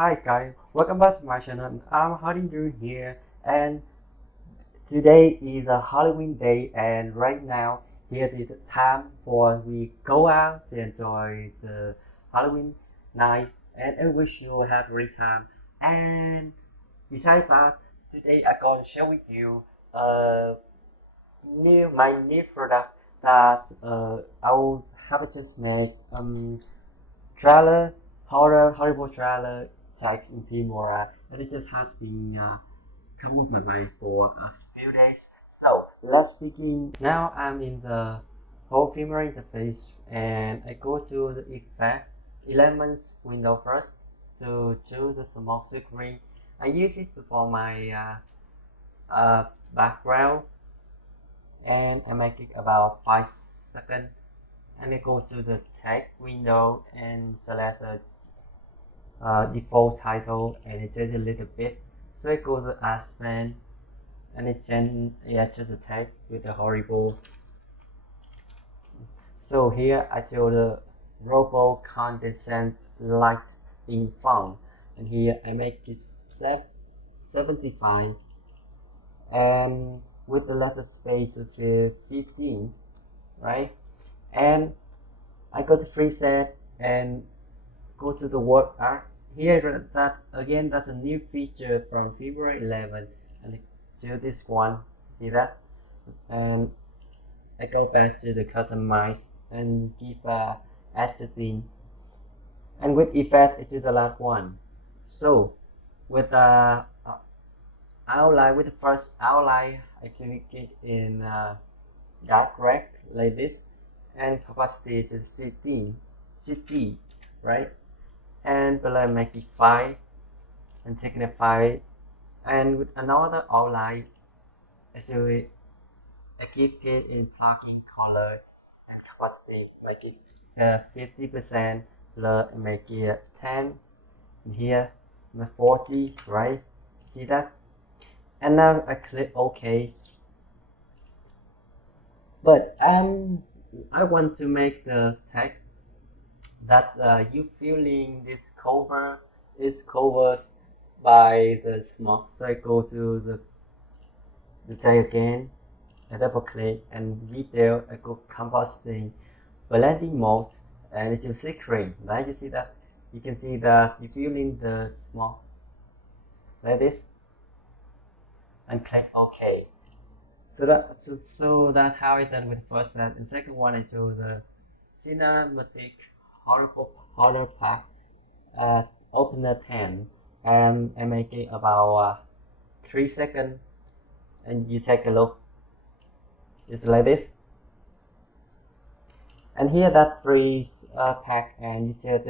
Hi guys, welcome back to my channel. I'm Hardy here, and today is a Halloween day, and right now here is the time for we go out to enjoy the Halloween night, and I wish you have a great time. And besides that, today I'm gonna share with you my new product that I will have just made trailer, horrible trailer types in Filmora, and it just has been come with my mind for a few days. So let's begin. Now I'm in the whole Filmora interface, and I go to the effect elements window first to choose the small screen. I use it for my background, and I make it about 5 seconds. And I go to the text window and select the default title and it change a little bit. So I go to advanced and it changes the text with the horrible. So here I choose the robo condensate light in font, and here I make it 75 and with the letter space to 15, right? And I go to preset and go to the word art. Here that's a new feature from February 11, and I choose this one. See that? And I go back to the customize and give adjusting, and with effect it is the last one. So with the outline, with the first outline, I tweak it in dark red like this, and capacity to 60, right? And below make it 5 and taking the 5, and with another outline actually I keep it in plugin color and capacity make it 50%, blur and make it 10, and here 40, right? See that? And now I click OK. But I want to make the text that you feeling this cover is covered by the smoke. So I go to the tag again, I double click and video. I go compositing, blending mode, and it will see screen. Right? You see that? You can see that you feeling the smoke like this, and click OK. So that's how I done with the first set. And second one I do the cinematic horror pack opener 10, and I make it about 3 seconds, and you take a look. It's like this. And here that free pack, and you just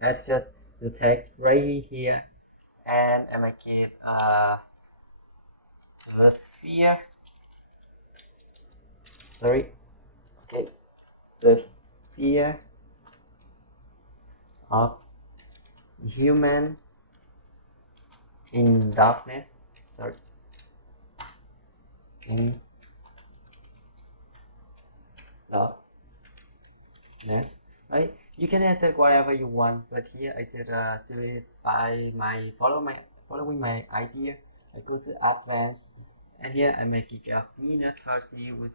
adjust the text right here, and I make it the fear. Sorry. Okay. The fear of human in darkness. Sorry. In darkness. Right? You can answer whatever you want, but here I just do it by following my idea. I go to advanced, and here I make it a minute 30 with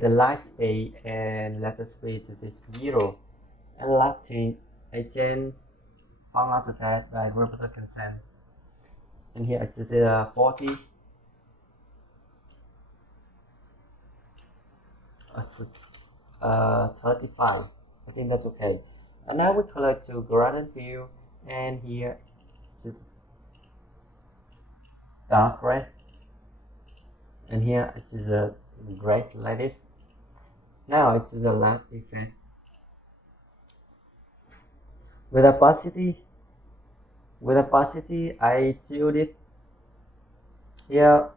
the light speed and letter speed to 0, and last thing I change font offset by verbal consent, and here I just 40, 35. I think that's okay. And now we collect to gradient view, and here to dark red, and here it is a gray like this. Now it's the last effect. With opacity I choose it here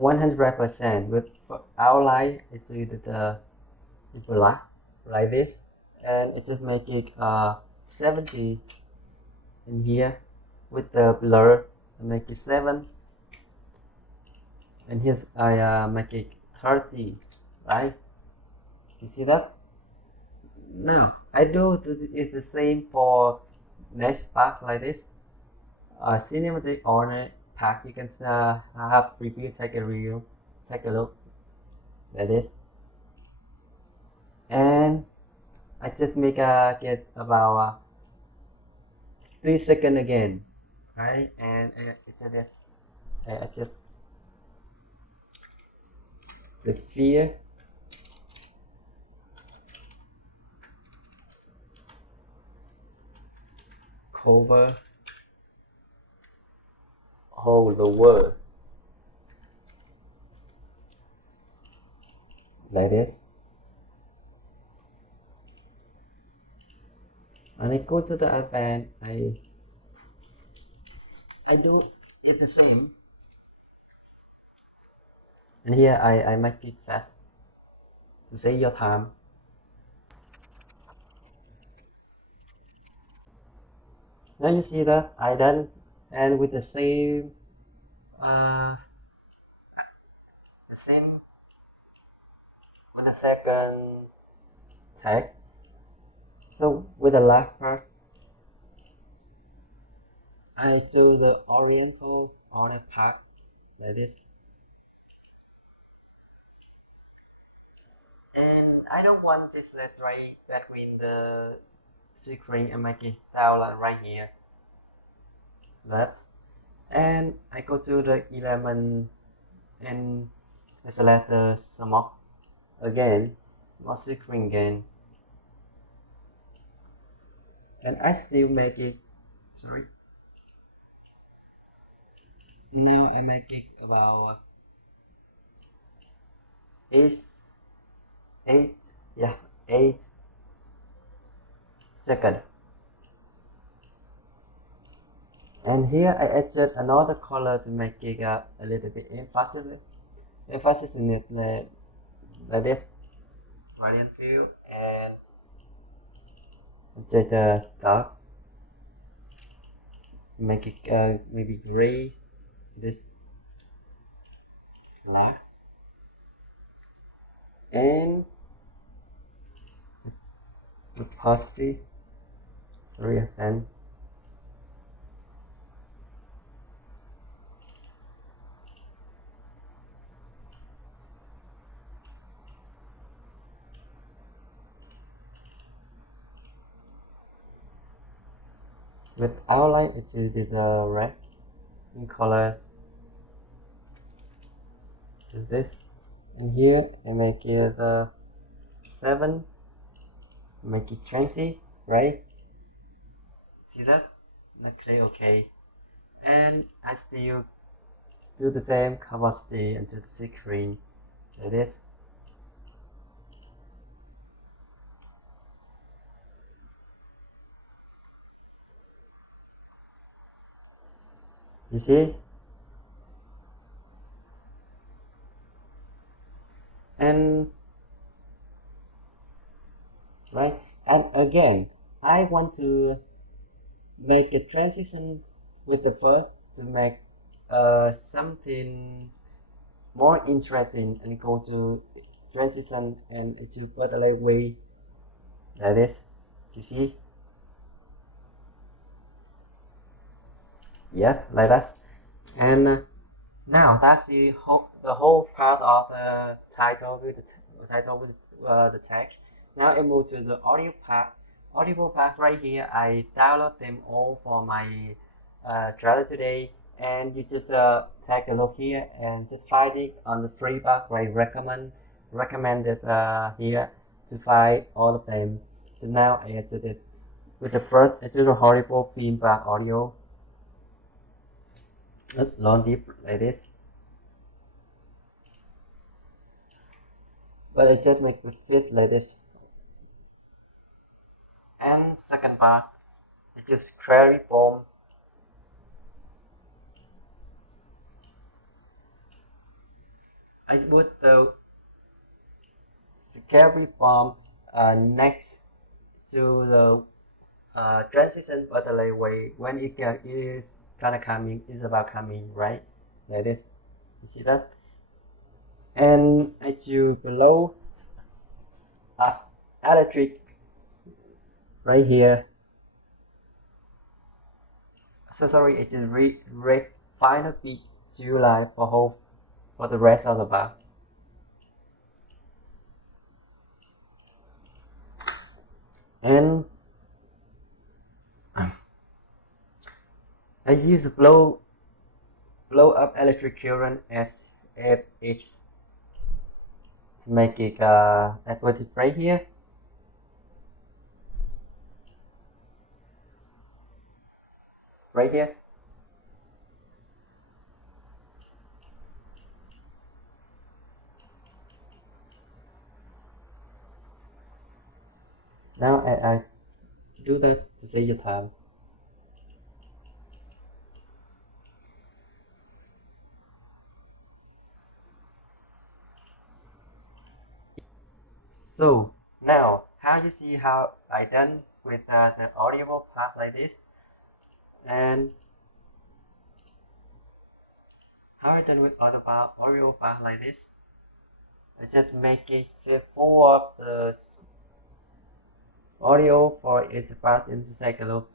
100%. With outline it's the black like this, and it just make it 70, and here with the blur I make it 7, and here I make it 30, right? You see that? Now I do it's the same for next pack like this. Cinematic honor pack. You can have review, take a review, take a look like this, and I just make a get about 3 seconds again, right? And it's just the fear. Cover whole the world like this, and I go to the iPad. I do it the same, and here I make it fast to save your time. Now you see that I done, and with the same same with the second tag. So with the last part, I do the oriental on a part like this, and I don't want this let right between the screen and make it down like right here. That, and I go to the element and select the small again, small screen again, and I still make it. Sorry. Now I make it about 8 8 yeah 8 seconds, and here I added another color to make it a little bit emphasis in it like this, gradient fill, and take the dark, make it maybe gray, this black, and opacity, sorry, and with outline it will be the red in color is this, and here I make it 7, make it 20, right? See that? Okay, and I still do the same capacity into the screen like this. You see? And right, and again I want to make a transition with the first to make something more interesting, and go to transition and it will put a way like this. You see? Yeah, like that. And now that's the whole part of the title with the tag. Now I move to the audio part. Audible part right here. I download them all for my trailer today, and you just take a look here and just find it on the free box. I recommended here to find all of them. So now I added it with the first. It's a horrible feedback audio. Long deep like this, but I just make it fit like this. And second part, it is query form. I put the query form next to the transition button way when it is gonna coming, is about coming, right? Like this. You see that? And as you below electric right here. So sorry, it is red final peak July for the rest of the bar. And I use blow up electric current as FX to make it advertive right here. Right here. Now I do that to save your time. So now, how you see how I done with the audible part like this, and how I done with other audio part like this. I just make it full of the audio for each part and just take a look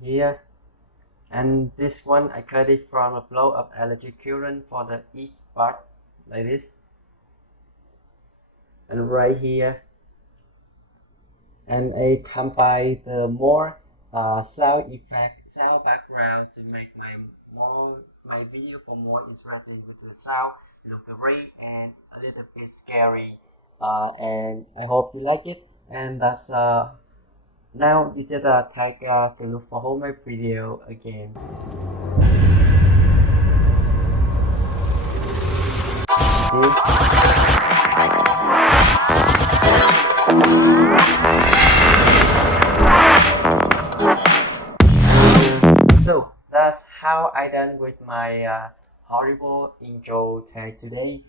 here. And this one I cut it from a blow up electric current for the each part like this. And right here, and I combine the more sound effect, sound background to make my video for more interactive with the sound, look great and a little bit scary. And I hope you like it. And that's now you just take a look for whole my video again. See? So that's how I done with my horrible intro tag today.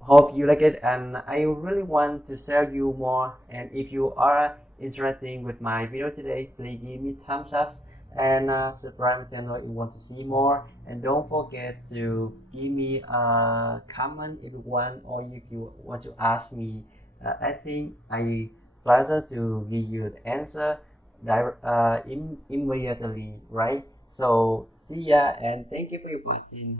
Hope you like it, and I really want to share you more. And if you are interested with my video today, please give me thumbs up and subscribe my channel if you want to see more. And don't forget to give me a comment if you want, or if you want to ask me. I think I pleasure to give you the answer immediately, right? So see ya, and thank you for watching.